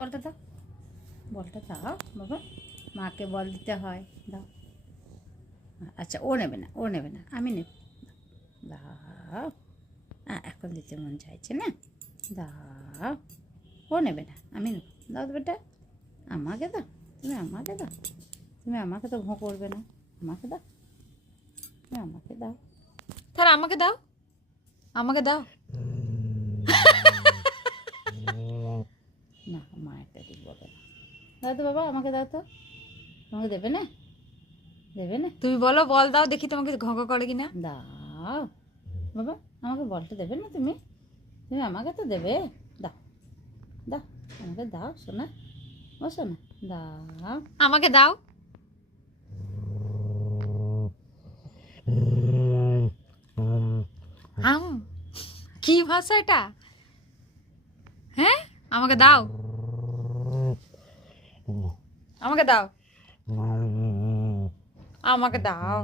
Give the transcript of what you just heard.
বলটা দাও, বলটা দাও বাবা, মাকে বল দিতে হয়, দাও। আচ্ছা, ও নেবে না, ও নেবে না, আমি নেব। দাও, এখন দিতে মন চাইছে না, দাও। ও নেবে না, আমি নেব। দাও তো বেটা, আমাকে দাও, তুমি আমাকে দাও, তুমি আমাকে তো ভোঁ করবে না, আমাকে দাও, তুমি আমাকে দাও। তাহলে আমাকে দাও, আমাকে দাও। না, মায়েরটা ঠিক বলে না। দাও তো বাবা, আমাকে দাও তো। তোমাকে দেবে না, দেবে না। তুমি বলো, বল দাও দেখি তোমাকে ঘ ঘ করে কিনা। দাও বাবা, আমাকে বলটা দেবে না তুমি, তুমি আমাকে তো দেবে। দাও, দাও, আমাকে দাও সোনা, ও সোনা, দাও। আমাকে দাও। আম, কি ভাষা এটা? হ্যাঁ, আমাকে দাও, আমাকে দাও, আমাকে দাও।